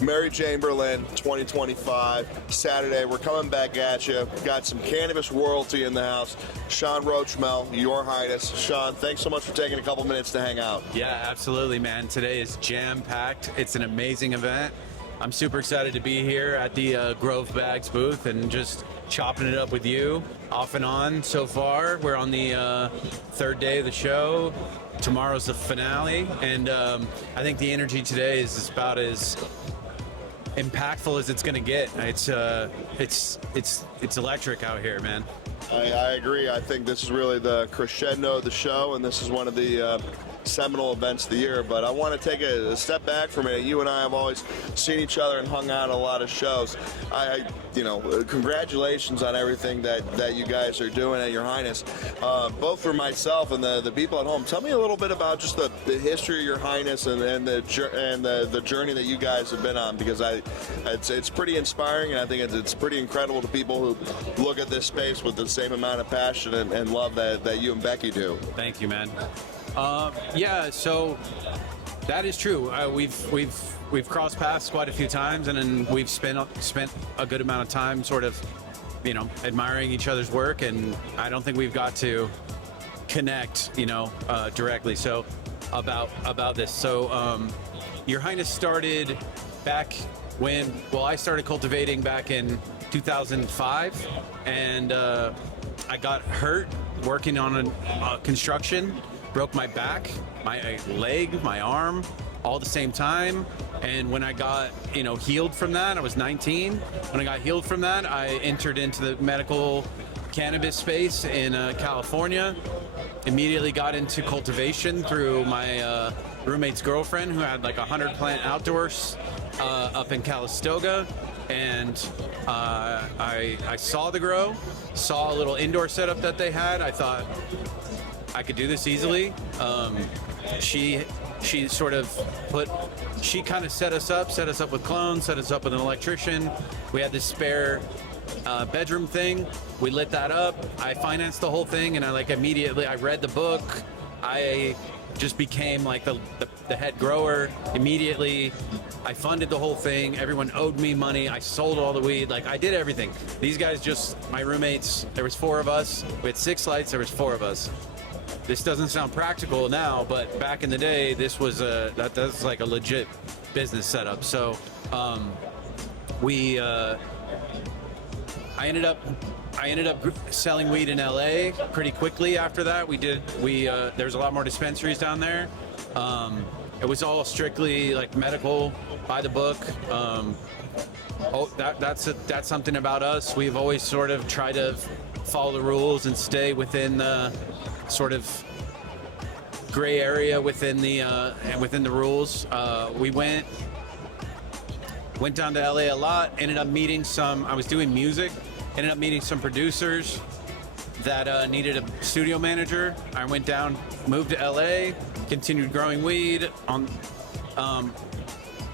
Mary Chamberlain 2025, Saturday. We're coming back at you. Got some cannabis royalty in the house. Sean Rotramel, Your Highness. Sean, thanks so much for taking a couple minutes to hang out. Yeah, absolutely, man. Today is jam-packed. It's an amazing event. I'm super excited to be here at the Grove Bags booth and just chopping it up with you off and on so far. We're on the third day of the show. Tomorrow's the finale, and I think the energy today is about as impactful as it's going to get. It's electric out here, man. I agree. I think this is really the crescendo of the show, and this is one of the seminal events of the year. But I want to take a step back for a minute. You and I have always seen each other and hung out at a lot of shows. Congratulations on everything that you guys are doing at Your Highness. Both for myself and the people at home. Tell me a little bit about just the history of Your Highness and the journey that you guys have been on, because it's pretty inspiring, and I think it's pretty incredible to people who look at this space with the same amount of passion and love that you and Becky do. Thank you, man. Yeah, so that is true. We've crossed paths quite a few times, and then we've spent a good amount of time sort of, admiring each other's work, and I don't think we've got to connect, directly. So about this. So Your Highness started back when, I started cultivating back in 2005, and I got hurt working on a construction. Broke my back, my leg, my arm, all at the same time. And when I got, healed from that, I was 19. When I got healed from that, I entered into the medical cannabis space in California. Immediately got into cultivation through my roommate's girlfriend, who had like 100 plant outdoors up in Calistoga. And I saw the grow, saw a little indoor setup that they had. I thought I could do this easily. She kind of set us up with clones, set us up with an electrician. We had this spare bedroom thing. We lit that up. I financed the whole thing, and I immediately read the book. I just became like the head grower immediately. I funded the whole thing. Everyone owed me money. I sold all the weed. I did everything. These guys, my roommates, there was 4 of us. We had 6 lights, there was 4 of us. This doesn't sound practical now, but back in the day, this was that's like a legit business setup. So I ended up selling weed in LA pretty quickly after that. There's a lot more dispensaries down there. It was all strictly medical, by the book. That's something about us. We've always sort of tried to follow the rules and stay within the sort of gray area within the rules. We went down to LA a lot. Ended up meeting I was doing music. Ended up meeting some producers that needed a studio manager. I went down, moved to LA, continued growing weed on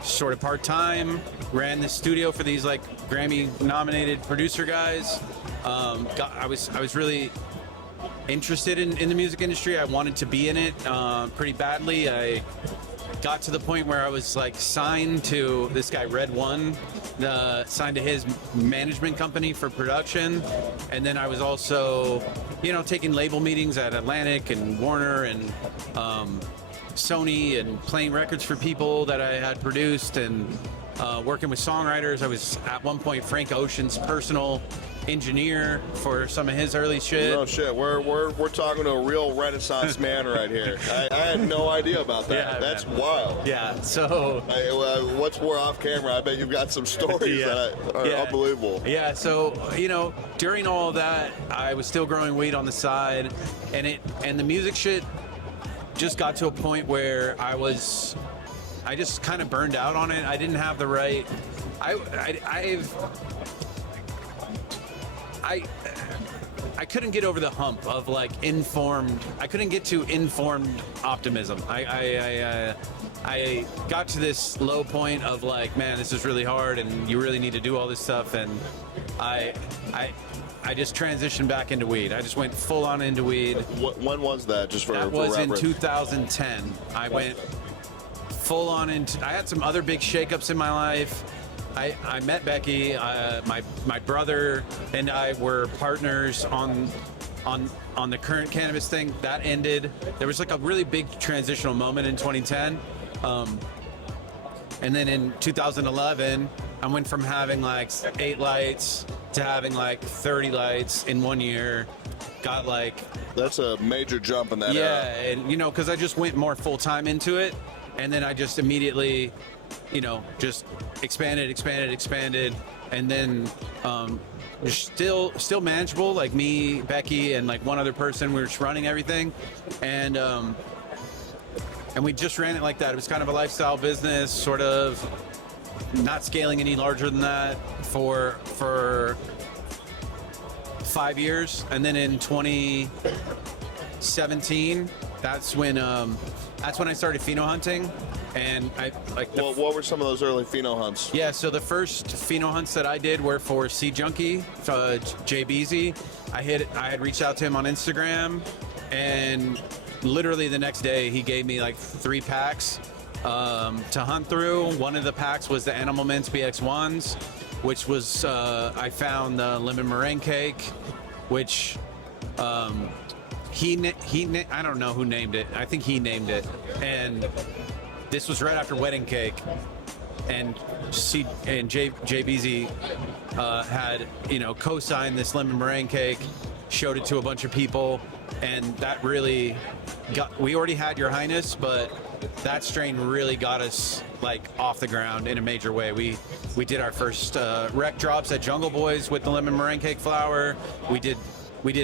sort of part-time. Ran the studio for these Grammy-nominated producer guys. I was really interested in the music industry. I wanted to be in it pretty badly. I got to the point where I was signed to this guy Red One, signed to his management company for production, and then I was also taking label meetings at Atlantic and Warner and Sony, and playing records for people that I had produced, and working with songwriters. I was at one point Frank Ocean's personal engineer for some of his early shit. No shit, we're talking to a real Renaissance man right here. I had no idea about that. Yeah, that's man. Wild. Yeah. So what's more off camera? I bet you've got some stories that are unbelievable. Yeah. So during all of that, I was still growing weed on the side, and the music shit just got to a point where I just kind of burned out on it. I didn't have the right. I couldn't get over the hump of informed. I couldn't get to informed optimism. I got to this low point of man, this is really hard, and you really need to do all this stuff. And I just transitioned back into weed. I just went full on into weed. When was that? Just for that was reference. In 2010. I went full on into. I had some other big shakeups in my life. I met Becky. My brother and I were partners on the current cannabis thing. That ended. There was like a really big transitional moment in 2010. And then in 2011, I went from having like 8 lights to having like 30 lights in 1 year. Got like... That's a major jump in that era. Yeah, and you know, because I just went more full-time into it. And then I just immediately, you know, just expanded. And then still manageable, like me, Becky, and like one other person. We were just running everything. And we just ran it like that. It was kind of a lifestyle business, sort of not scaling any larger than that for 5 years. And then in 2017, that's when I started pheno hunting. And I like what were some of those early pheno hunts? Yeah, so the first pheno hunts that I did were for Seed Junkie, Jay Beasy. I had reached out to him on Instagram, and literally the next day he gave me like 3 packs to hunt through. One of the packs was the Animal Mints BX1s, which was I found the lemon meringue cake, which I don't know who named it. I think he named it, and this was right after Wedding Cake, and JBZ had, you know, co-signed this lemon meringue cake, showed it to a bunch of people, and that really got. We already had Your Highness, but that strain really got us like off the ground in a major way. We did our first rec drops at Jungle Boys with the lemon meringue cake flower. We did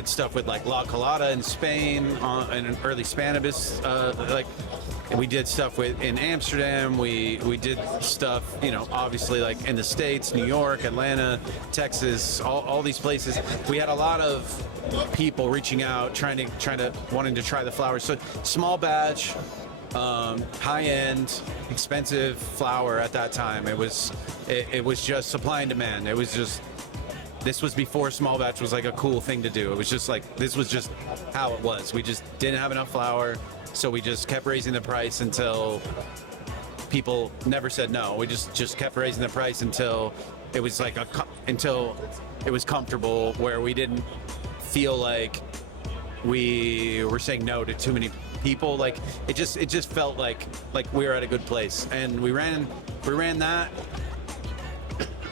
stuff with like La Colada in Spain and an early Spanibus, like. We did stuff in Amsterdam. We did stuff, you know, obviously like in the States, New York, Atlanta, Texas, all these places. We had a lot of people reaching out, wanting to try the flowers. So small batch, high-end, expensive flower at that time. It was just supply and demand. It was just. This was before small batch was like a cool thing to do. It was just like, this was just how it was. We just didn't have enough flower, so we just kept raising the price until people never said no. We just kept raising the price until it was like until it was comfortable, where we didn't feel like we were saying no to too many people. Like it just felt like we were at a good place, and we ran that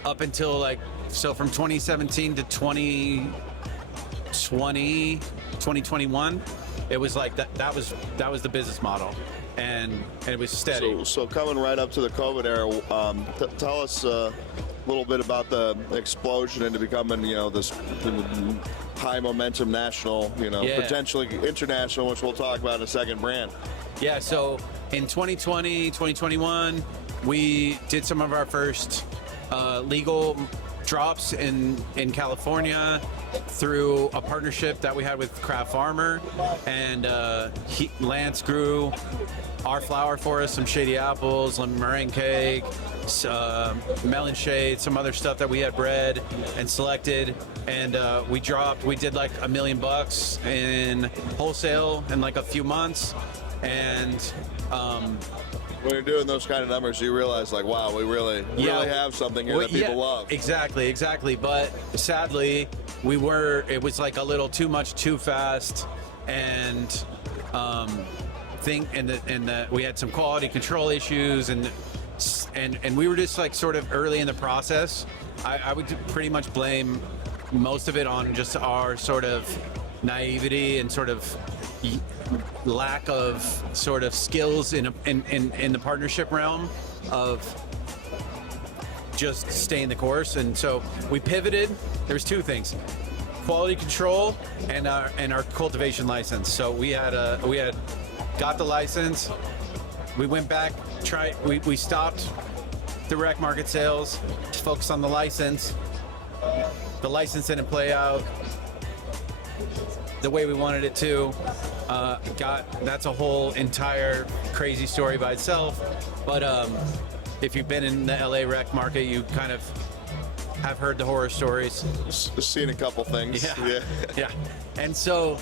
up until like. So from 2017 to 2021, it was like that was the business model, and it was steady. So coming right up to the COVID era, tell us a little bit about the explosion into becoming, you know, this high momentum national, you know, potentially international, which we'll talk about in a second, brand. Yeah, so in 2020, 2021, we did some of our first legal drops in California through a partnership that we had with Craft Farmer, and Lance grew our flower for us, some shady apples, lemon meringue cake, melon shade, some other stuff that we had bred and selected, and we did like $1 million in wholesale in like a few months, and when you're doing those kind of numbers, you realize, like, wow, we really have something here that people love. Exactly. But sadly, it was like a little too much, too fast, and we had some quality control issues, and we were just like sort of early in the process. I would pretty much blame most of it on just our sort of naivety and sort of lack of sort of skills in the partnership realm of just staying the course. And so we pivoted. There's 2 things: quality control and our cultivation license. So we had got the license. We went back, we stopped the rec market sales to focus on the license. The license didn't play out the way we wanted it to. That's a whole entire crazy story by itself. But if you've been in the LA rec market, you kind of have heard the horror stories. Seen a couple things. Yeah. And so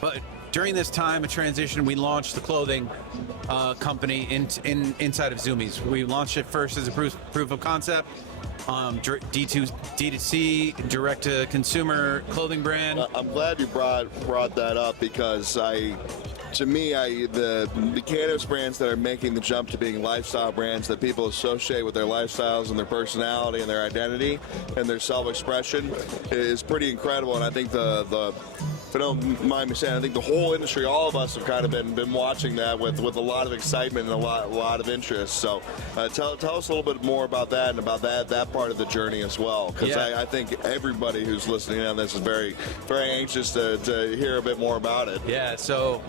but during this time of transition, we launched the clothing company inside of Zoomies. We launched it first as a proof of concept. D2C, direct-to-consumer clothing brand. I'm glad you brought that up because to me, the cannabis brands that are making the jump to being lifestyle brands that people associate with their lifestyles and their personality and their identity and their self-expression is pretty incredible. And I think if I don't mind me saying, I think the whole industry, all of us, have kind of been watching that with a lot of excitement and a lot of interest. So tell us a little bit more about that and about that part of the journey as well, because I think everybody who's listening on this is very, very anxious to hear a bit more about it. Yeah. So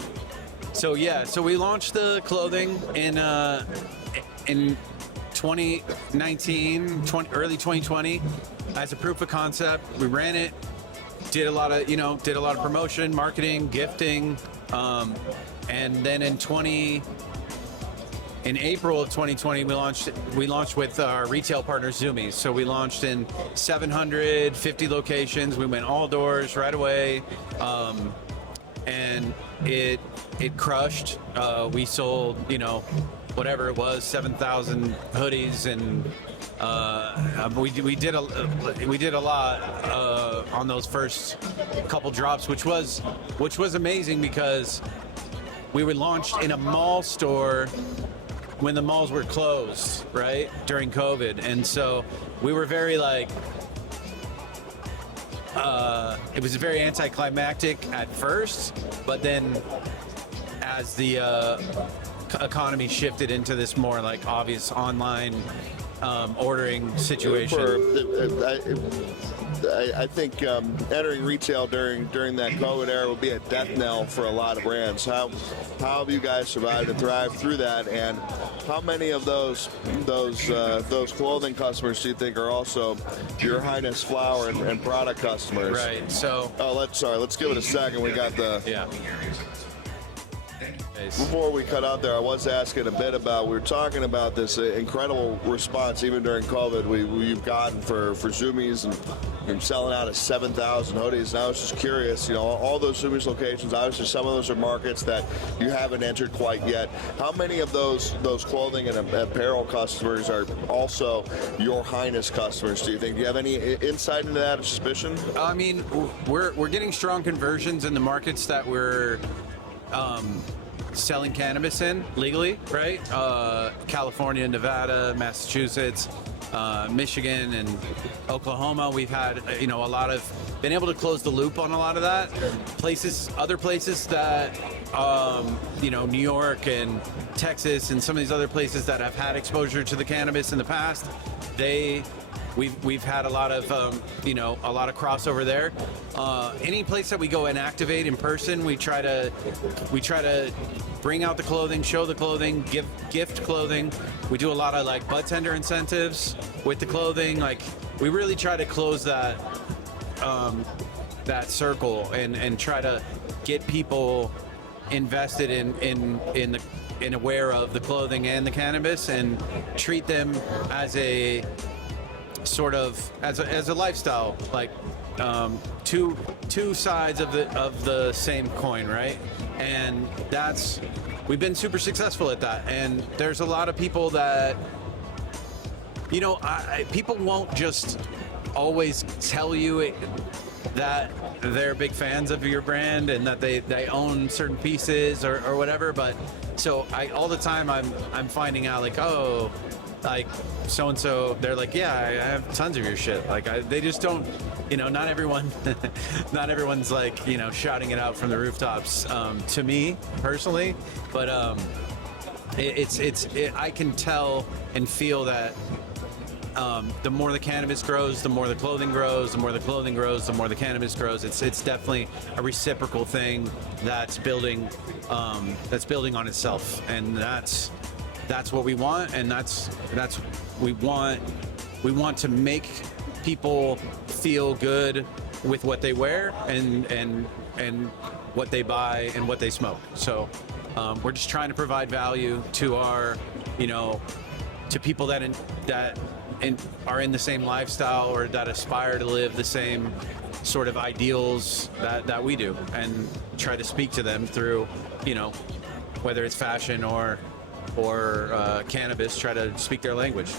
we launched the clothing in 2019, early 2020 as a proof of concept. We ran it. Did a lot of promotion, marketing, gifting, and then in April of 2020 we launched with our retail partner Zoomies. So we launched in 750 locations. We went all doors right away, and it crushed. We sold whatever it was, 7,000 hoodies, and we did a lot on those first couple drops, which was amazing because we were launched in a mall store when the malls were closed, right, during COVID, and so we were very it was very anticlimactic at first, but then as the economy shifted into this more obvious online ordering situation. I think entering retail during that COVID era would be a death knell for a lot of brands. How have you guys survived and thrived through that? And how many of those clothing customers do you think are also your Highness flower and product customers? Right. So. Let's give it a second. We got the. Yeah. Before we cut out there, I was asking a bit about, we were talking about this incredible response even during COVID we've gotten for Zoomies and selling out of 7,000 hoodies. And I was just curious, all those Zoomies locations, obviously some of those are markets that you haven't entered quite yet. How many of those clothing and apparel customers are also your Highness customers, do you think? Do you have any insight into that or suspicion? I mean, we're getting strong conversions in the markets that we're selling cannabis in legally, right? California, Nevada, Massachusetts, Michigan, and Oklahoma. We've had been able to close the loop on a lot of that. Other places that New York and Texas and some of these other places that have had exposure to the cannabis in the past, we've had a lot of crossover there. Any place that we go and activate in person, we try to bring out the clothing, show the clothing, gift clothing. We do a lot of bud tender incentives with the clothing. We really try to close that circle and try to get people invested in aware of the clothing and the cannabis and treat them as a sort of as a lifestyle, two sides of the same coin, right? And we've been super successful at that. And there's a lot of people that people won't just always tell you that they're big fans of your brand and that they own certain pieces or whatever, but so all the time I'm finding out so and so, they're yeah, I have tons of your shit. They just don't, not everyone's shouting it out from the rooftops to me personally, but I can tell and feel that the more the cannabis grows, the more the clothing grows, the more the clothing grows, the more the cannabis grows. It's definitely a reciprocal thing that's building on itself, and that's what we want, and we want to make people feel good with what they wear and what they buy and what they smoke. So we're just trying to provide value to our, to people that are in the same lifestyle or that aspire to live the same sort of ideals that we do, and try to speak to them through, whether it's fashion or cannabis, try to speak their language.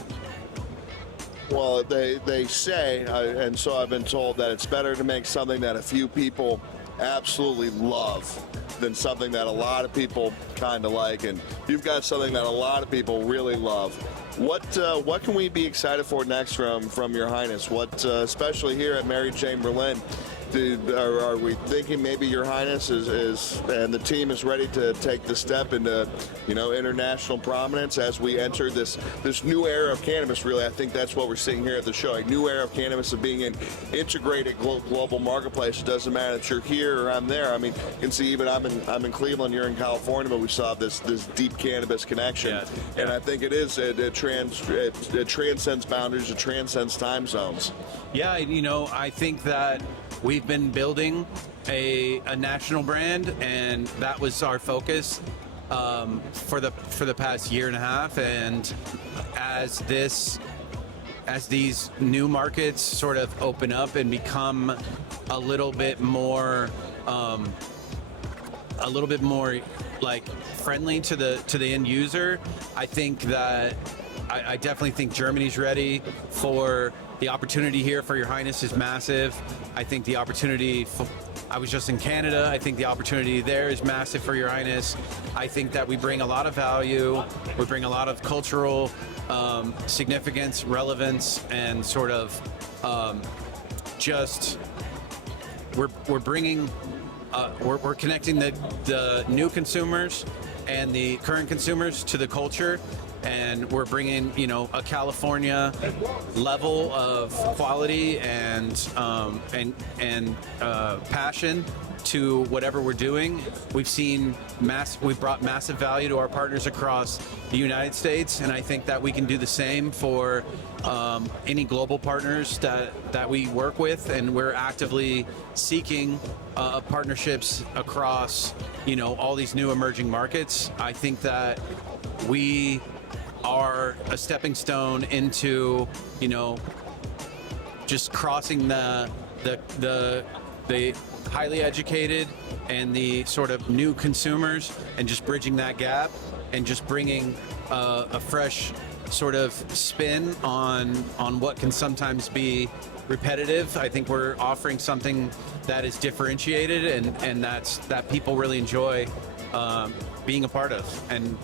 Well, they say, and so I've been told, that it's better to make something that a few people absolutely love than something that a lot of people kind of like. And you've got something that a lot of people really love. What can we be excited for next from Your Highness? What, especially here at Mary Jane Berlin, are we thinking maybe Your Highness is and the team is ready to take the step into international prominence as we enter this new era of cannabis? Really, I think that's what we're seeing here at the show, a new era of cannabis, of being an integrated global marketplace. It doesn't matter if you're here or I'm there. I mean, you can see even I'm in Cleveland, you're in California, but we saw this deep cannabis connection. Yeah. And I think it transcends boundaries, it transcends time zones. Yeah, I think that we've been building a national brand, and that was our focus for the past year and a half. And as these new markets sort of open up and become a little bit more like friendly to the end user, I think that I definitely think Germany's ready for the opportunity here for Your Highness is massive. I think the opportunity I was just in Canada. I think the opportunity there is massive for Your Highness. I think that we bring a lot of value. We bring a lot of cultural significance, relevance, and sort of we're bringing we're connecting the new consumers and the current consumers to the culture. And we're bringing, a California level of quality and passion to whatever we're doing. We've brought massive value to our partners across the United States, and I think that we can do the same for any global partners that we work with. And we're actively seeking partnerships across, all these new emerging markets. I think that we are a stepping stone into, just crossing the highly educated and the sort of new consumers, and just bridging that gap, and just bringing a fresh sort of spin on what can sometimes be repetitive. I think we're offering something that is differentiated and that people really enjoy being a part of. And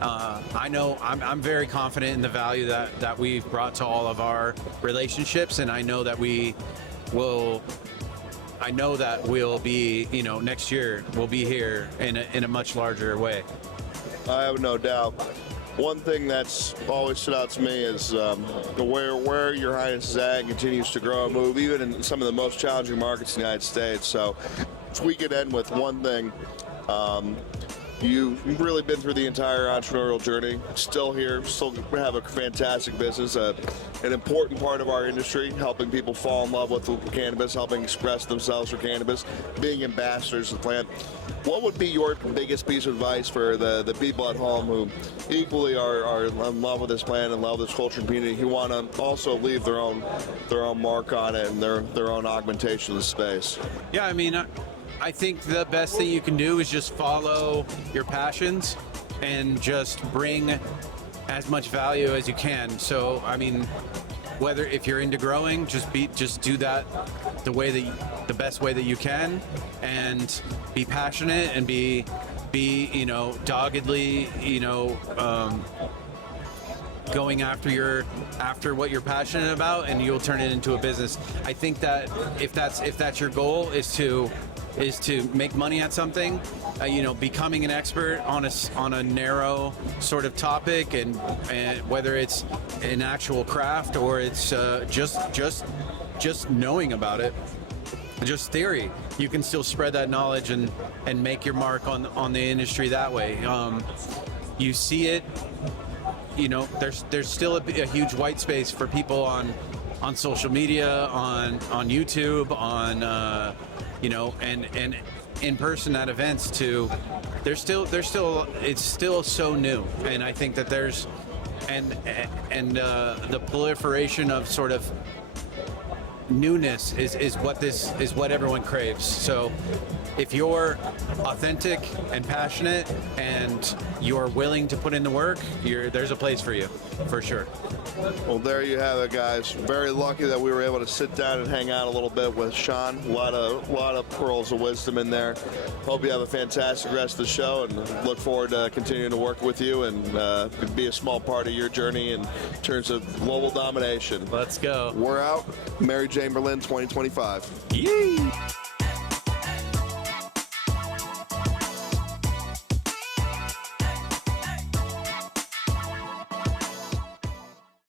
I know I'm very confident in the value that we've brought to all of our relationships, and I know that we'll be, next year we'll be here in a much larger way. I have no doubt. One thing that's always stood out to me is where Your Highness is at and continues to grow and move, even in some of the most challenging markets in the United States. So if we could end with one thing, you've really been through the entire entrepreneurial journey, still here, still have a fantastic business, an important part of our industry, helping people fall in love with cannabis, helping express themselves for cannabis, being ambassadors of the plant. What would be your biggest piece of advice for the people at home who equally are in love with this plant and love this culture and community, who want to also leave their own mark on it and their own augmentation of the space? Yeah, I think the best thing you can do is just follow your passions and just bring as much value as you can. So, whether if you're into growing, just do that the best way that you can, and be passionate and be doggedly, going after what you're passionate about, and you'll turn it into a business. I think that if that's your goal, is to make money at something, becoming an expert on a narrow sort of topic, and whether it's an actual craft or it's just knowing about it, just theory, you can still spread that knowledge and make your mark on the industry that way. You see it, there's still a huge white space for people on social media, on YouTube, on and in person at events too. It's still so new, and I think that there's the proliferation of sort of newness is what everyone craves. So if you're authentic and passionate and you're willing to put in the work, there's a place for you, for sure. Well, there you have it, guys. Very lucky that we were able to sit down and hang out a little bit with Sean. A lot of pearls of wisdom in there. Hope you have a fantastic rest of the show, and look forward to continuing to work with you and be a small part of your journey in terms of global domination. Let's go. We're out. Mary Chamberlain 2025. Yee!